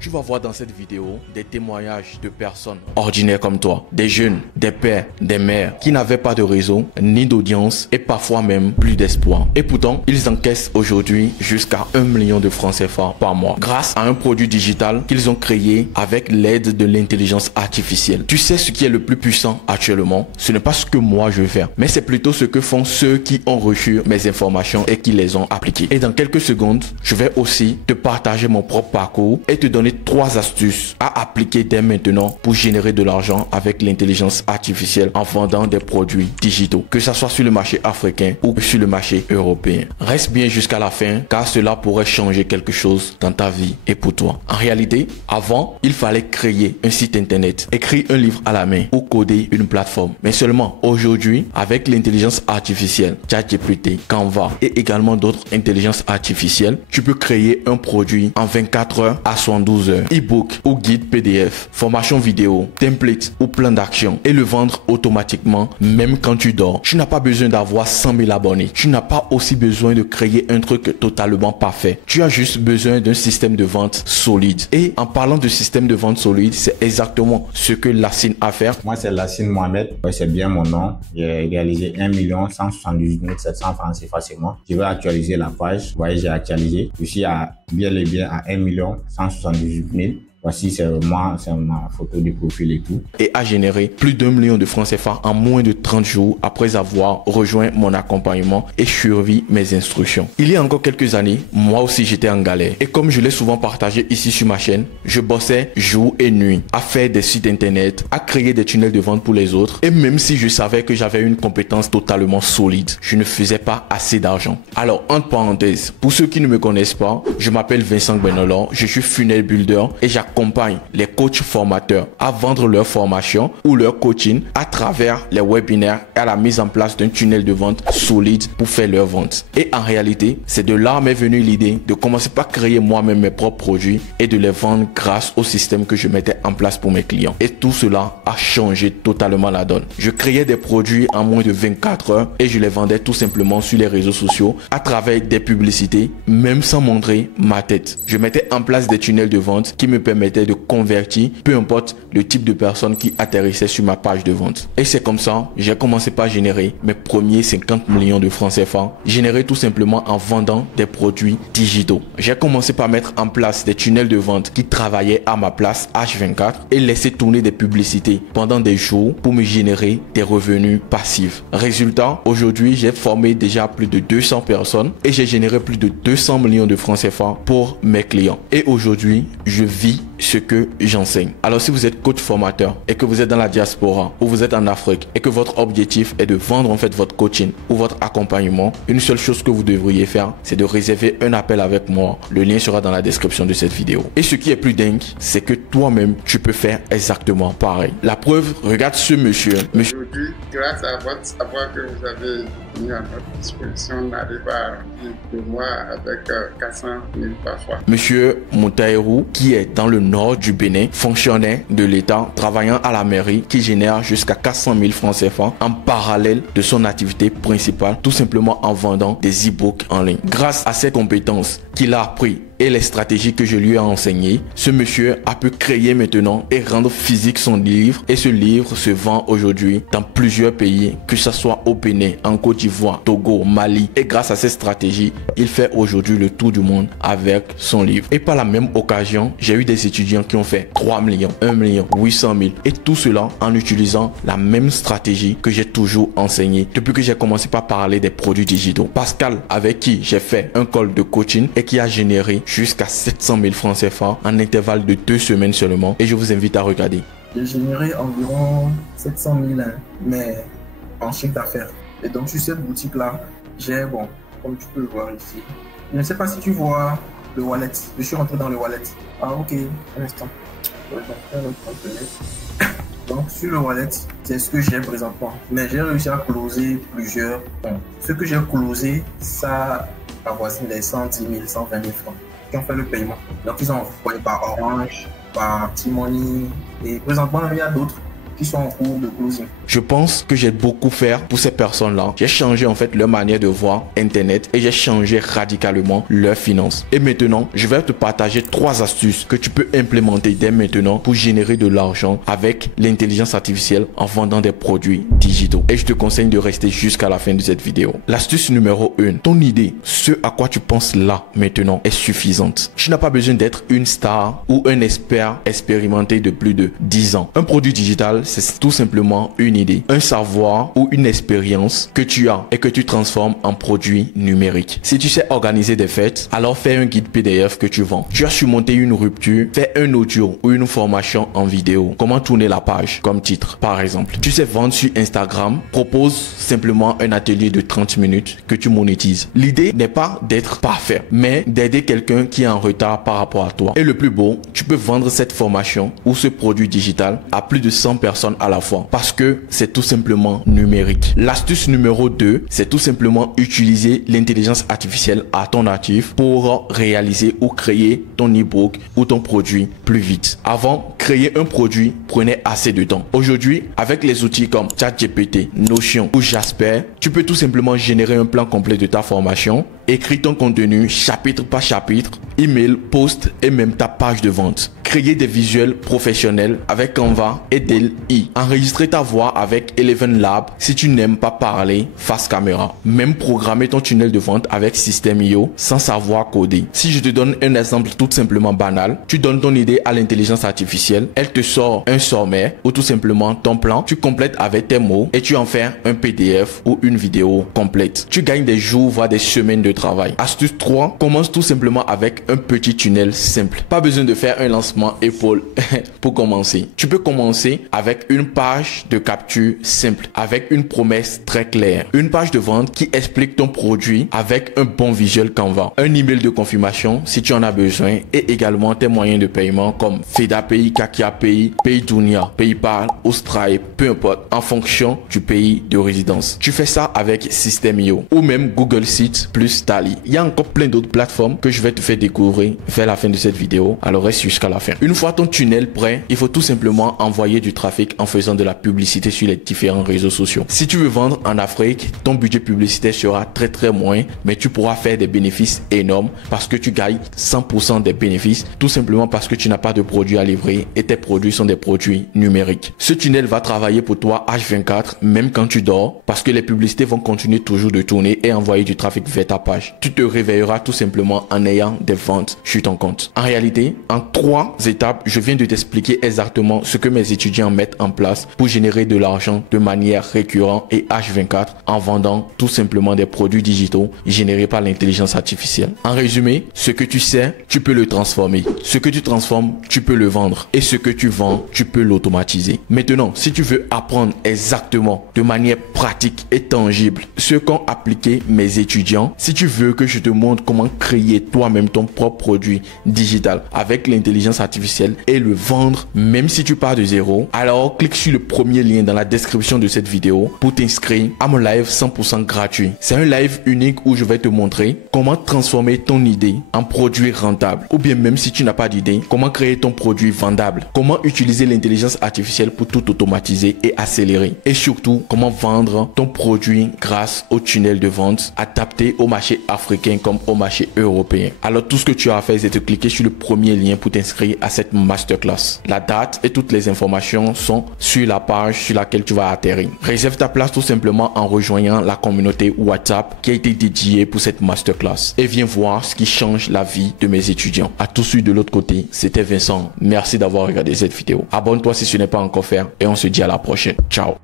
Tu vas voir dans cette vidéo des témoignages de personnes ordinaires comme toi, des jeunes, des pères, des mères qui n'avaient pas de réseau, ni d'audience et parfois même plus d'espoir. Et pourtant, ils encaissent aujourd'hui jusqu'à 1 million de francs CFA par mois grâce à un produit digital qu'ils ont créé avec l'aide de l'intelligence artificielle. Tu sais ce qui est le plus puissant actuellement? Ce n'est pas ce que moi je veux faire, mais c'est plutôt ce que font ceux qui ont reçu mes informations et qui les ont appliquées. Et dans quelques secondes, je vais aussi te partager mon propre parcours et te donner 3 astuces à appliquer dès maintenant pour générer de l'argent avec l'intelligence artificielle en vendant des produits digitaux, que ce soit sur le marché africain ou sur le marché européen. Reste bien jusqu'à la fin car cela pourrait changer quelque chose dans ta vie et pour toi. En réalité, avant, il fallait créer un site internet, écrire un livre à la main ou coder une plateforme. Mais seulement aujourd'hui, avec l'intelligence artificielle, ChatGPT, Canva et également d'autres intelligences artificielles, tu peux créer un produit en 24 heures à 72 heures, e-book ou guide PDF, formation vidéo, template ou plan d'action et le vendre automatiquement même quand tu dors. Tu n'as pas besoin d'avoir 100 000 abonnés. Tu n'as pas aussi besoin de créer un truc totalement parfait. Tu as juste besoin d'un système de vente solide. Et en parlant de système de vente solide, c'est exactement ce que Lassine a fait. Moi, c'est Lassine Mohamed. Ouais, c'est bien mon nom. J'ai réalisé 1 178 700 francs CFA, c'est moi. Je vais actualiser la page. Vous voyez, j'ai actualisé. Je suis bien à 1 178 000. Voici, c'est moi, c'est ma photo de profil et tout. Et a généré plus d'1 million de francs CFA en moins de 30 jours après avoir rejoint mon accompagnement et suivi mes instructions. Il y a encore quelques années, moi aussi j'étais en galère. Et comme je l'ai souvent partagé ici sur ma chaîne, je bossais jour et nuit à faire des sites internet, à créer des tunnels de vente pour les autres. Et même si je savais que j'avais une compétence totalement solide, je ne faisais pas assez d'argent. Alors, entre parenthèses, pour ceux qui ne me connaissent pas, je m'appelle Vincent Benolon, je suis funnel builder et j'accompagne les coachs formateurs à vendre leur formation ou leur coaching à travers les webinaires et à la mise en place d'un tunnel de vente solide pour faire leur vente. Et en réalité, c'est de là m'est venue l'idée de commencer par créer moi-même mes propres produits et de les vendre grâce au système que je mettais en place pour mes clients. Et tout cela a changé totalement la donne. Je créais des produits en moins de 24 heures et je les vendais tout simplement sur les réseaux sociaux à travers des publicités, même sans montrer ma tête. Je mettais en place des tunnels de vente qui me permettaient de convertir, peu importe le type de personne qui atterrissait sur ma page de vente. Et c'est comme ça, j'ai commencé par générer mes premiers 50 millions de francs CFA, générés tout simplement en vendant des produits digitaux. J'ai commencé par mettre en place des tunnels de vente qui travaillaient à ma place H24 et laisser tourner des publicités pendant des jours pour me générer des revenus passifs. Résultat, aujourd'hui, j'ai formé déjà plus de 200 personnes et j'ai généré plus de 200 millions de francs CFA pour mes clients. Et aujourd'hui, je vis ce que j'enseigne. Alors si vous êtes coach formateur et que vous êtes dans la diaspora ou vous êtes en Afrique et que votre objectif est de vendre en fait votre coaching ou votre accompagnement, une seule chose que vous devriez faire, c'est de réserver un appel avec moi. Le lien sera dans la description de cette vidéo. Et ce qui est plus dingue, c'est que toi-même, tu peux faire exactement pareil. La preuve, regarde ce monsieur. Aujourd'hui, grâce à votre savoir que vous avez mis à notre disposition, on arrive à vivre de mois avec 400 000 parfois. Monsieur Moutaïrou, qui est dans le nord du Bénin, fonctionnaire de l'État, travaillant à la mairie, qui génère jusqu'à 400 000 francs CFA en parallèle de son activité principale, tout simplement en vendant des e-books en ligne. Grâce à ces compétences qu'il a appris et les stratégies que je lui ai enseignées, ce monsieur a pu créer maintenant et rendre physique son livre. Et ce livre se vend aujourd'hui dans plusieurs pays, que ce soit au Bénin, en Côte d'Ivoire, Togo, Mali. Et grâce à ces stratégies, il fait aujourd'hui le tour du monde avec son livre. Et par la même occasion, j'ai eu des étudiants qui ont fait 3 millions, 1 million, 800 000. Et tout cela en utilisant la même stratégie que j'ai toujours enseignée depuis que j'ai commencé par parler des produits digitaux. Pascal, avec qui j'ai fait un call de coaching et qui a généré jusqu'à 700 000 francs CFA en intervalle de 2 semaines seulement. Et je vous invite à regarder. J'ai généré environ 700 000, mais en chiffre d'affaires. Et donc sur cette boutique-là, j'ai, bon, comme tu peux le voir ici, je ne sais pas si tu vois le wallet. Je suis rentré dans le wallet. Ah ok, un instant. Donc sur le wallet, c'est ce que j'ai présentement. Mais j'ai réussi à closer plusieurs. Bon, ce que j'ai closé, ça avoisine les 110 000, 120 000 francs qui ont fait le paiement. Donc ils ont envoyé par Orange, par T-Money et présentement il y a d'autres qui sont en cours de closing. Je pense que j'ai beaucoup fait pour ces personnes-là. J'ai changé en fait leur manière de voir Internet et j'ai changé radicalement leurs finances. Et maintenant, je vais te partager 3 astuces que tu peux implémenter dès maintenant pour générer de l'argent avec l'intelligence artificielle en vendant des produits digitaux. Et je te conseille de rester jusqu'à la fin de cette vidéo. L'astuce numéro 1, ton idée, ce à quoi tu penses là maintenant est suffisante. Tu n'as pas besoin d'être une star ou un expert expérimenté de plus de 10 ans. Un produit digital, c'est tout simplement une idée, un savoir ou une expérience que tu as et que tu transformes en produit numérique. Si tu sais organiser des fêtes, alors fais un guide PDF que tu vends. Tu as surmonté une rupture, fais un audio ou une formation en vidéo. Comment tourner la page comme titre, par exemple. Tu sais vendre sur Instagram, propose simplement un atelier de 30 minutes que tu monétises. L'idée n'est pas d'être parfait, mais d'aider quelqu'un qui est en retard par rapport à toi. Et le plus beau, tu peux vendre cette formation ou ce produit digital à plus de 100 personnes à la fois parce que c'est tout simplement numérique. L'astuce numéro 2, c'est tout simplement utiliser l'intelligence artificielle à ton actif pour réaliser ou créer ton e-book ou ton produit plus vite. Avant, créer un produit prenait assez de temps. Aujourd'hui, avec les outils comme ChatGPT, Notion ou Jasper, tu peux tout simplement générer un plan complet de ta formation, écrire ton contenu chapitre par chapitre, email, post et même ta page de vente. Créer des visuels professionnels avec Canva et DALL-E. Enregistrer ta voix avec Eleven Lab si tu n'aimes pas parler face caméra. Même programmer ton tunnel de vente avec System.io sans savoir coder. Si je te donne un exemple tout simplement banal, tu donnes ton idée à l'intelligence artificielle, elle te sort un sommaire ou tout simplement ton plan, tu complètes avec tes mots et tu en fais un PDF ou une vidéo complète. Tu gagnes des jours voire des semaines de travail. Astuce 3, commence tout simplement avec un petit tunnel simple. Pas besoin de faire un lancement épaule pour commencer. Tu peux commencer avec une page de capture simple, avec une promesse très claire, une page de vente qui explique ton produit avec un bon visuel Canva, un email de confirmation si tu en as besoin et également tes moyens de paiement comme FedAPay, KakiaPay, PayDunia, PayPal ou Stripe, peu importe, en fonction du pays de résidence. Tu fais ça avec System.io ou même Google Sheets plus Tally. Il y a encore plein d'autres plateformes que je vais te faire découvrir vers la fin de cette vidéo, alors reste jusqu'à la fin. Une fois ton tunnel prêt, il faut tout simplement envoyer du trafic en faisant de la publicité sur les différents réseaux sociaux. Si tu veux vendre en Afrique, ton budget publicitaire sera très moins, mais tu pourras faire des bénéfices énormes parce que tu gagnes 100% des bénéfices, tout simplement parce que tu n'as pas de produits à livrer et tes produits sont des produits numériques. Ce tunnel va travailler pour toi H24 même quand tu dors parce que les publicités vont continuer toujours de tourner et envoyer du trafic vers ta page. Tu te réveilleras tout simplement en ayant des ventes sur ton compte. En réalité, en 3 étapes, je viens de t'expliquer exactement ce que mes étudiants mettent en place pour générer de l'argent de manière récurrente et H24 en vendant tout simplement des produits digitaux générés par l'intelligence artificielle. En résumé, ce que tu sais, tu peux le transformer. Ce que tu transformes, tu peux le vendre. Et ce que tu vends, tu peux l'automatiser. Maintenant, si tu veux apprendre exactement de manière pratique et tangible ce qu'ont appliqué mes étudiants, si tu veux que je te montre comment créer toi-même ton propre produit digital avec l'intelligence artificielle et le vendre même si tu pars de zéro, alors clique sur le premier lien dans la description de cette vidéo pour t'inscrire à mon live 100% gratuit. C'est un live unique où je vais te montrer comment transformer ton idée en produit rentable, ou bien même si tu n'as pas d'idée, comment créer ton produit vendable, comment utiliser l'intelligence artificielle pour tout automatiser et accélérer, et surtout comment vendre ton produit grâce au tunnel de vente adapté au marché africain comme au marché européen. Alors tout ce que tu as à faire, c'est de cliquer sur le premier lien pour t'inscrire à cette masterclass. La date et toutes les informations sont sur la page sur laquelle tu vas atterrir. Réserve ta place tout simplement en rejoignant la communauté WhatsApp qui a été dédiée pour cette masterclass et viens voir ce qui change la vie de mes étudiants. À tous ceux de l'autre côté, c'était Vincent. Merci d'avoir regardé cette vidéo. Abonne-toi si ce n'est pas encore fait et on se dit à la prochaine. Ciao.